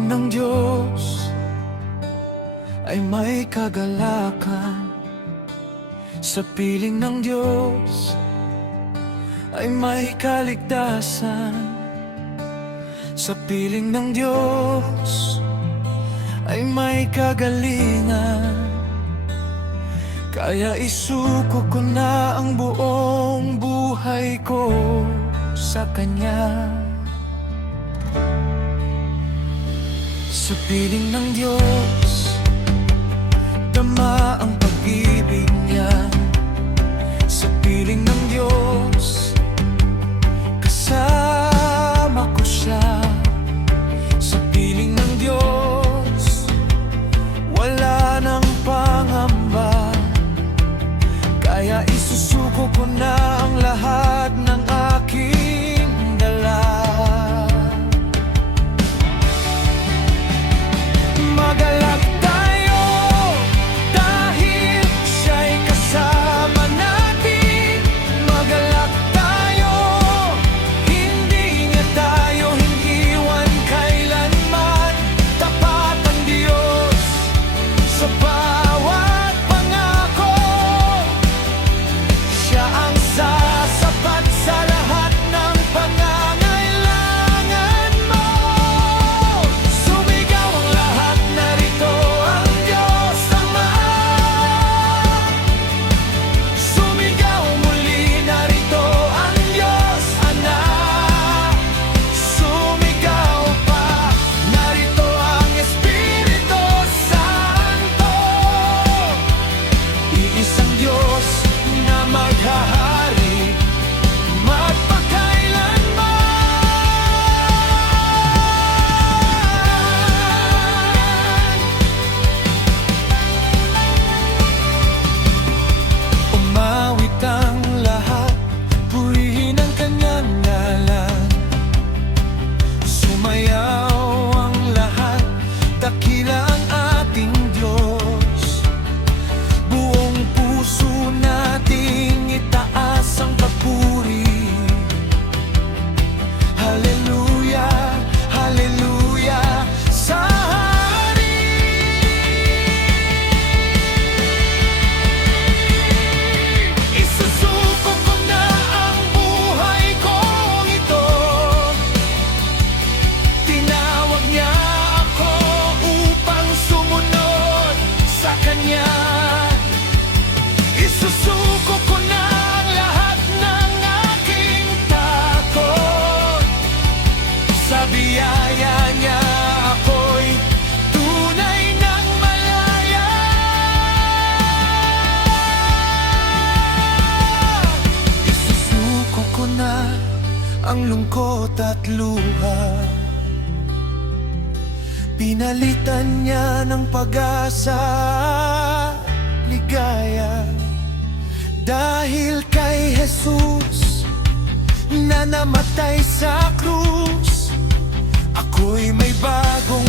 piling ng Diyos ay may kagalakan. Sa piling ng Diyos ay may kaligtasan. Sa piling ng Diyos ay may kagalingan. Kaya isuko ko na ang buong buhay ko sa Kanya. Sa piling ng Diyos, dama ang pag-ibig niya. Sa piling ng Diyos, kasama ko siya. Sa piling ng Diyos, wala nang pangamba. Kaya isusuko ko na ang lahat ng aking dala. Magalak tayo dahil siya'y kasama natin. Magalak tayo, hindi niya tayo hiniwan kailanman. Tapat ang Diyos sa bawat pangako. Siya ang sasapat sa lahat ng pangangailangan mo. Sumigaw ang lahat, narito ang Diyos Ama. Sumigaw muli, narito ang Diyos Anak. Sumigaw pa, narito ang Espiritu Santo. Iisang Diyos na maghahari magpakailanman. Umawit ang lahat, purihin ang Kanyang ngalan. Sumayaw ang lahat, dakila ang ating Diyos. Buong puso nating itaas ang papuri. Hallelujah, hallelujah sa hari. Isusuko ko na ang buhay kong ito. Tinawag niya ako upang sumunod sa Kanya. Isusuko ko na ang lahat ng aking takot. Sa biyaya niya ako'y tunay ng malaya. Isusuko ko na ang lungkot at luha. Pinalitan niya ng pag-asa, ligaya. Dahil kay Jesus na namatay sa krus, ako'y may bagong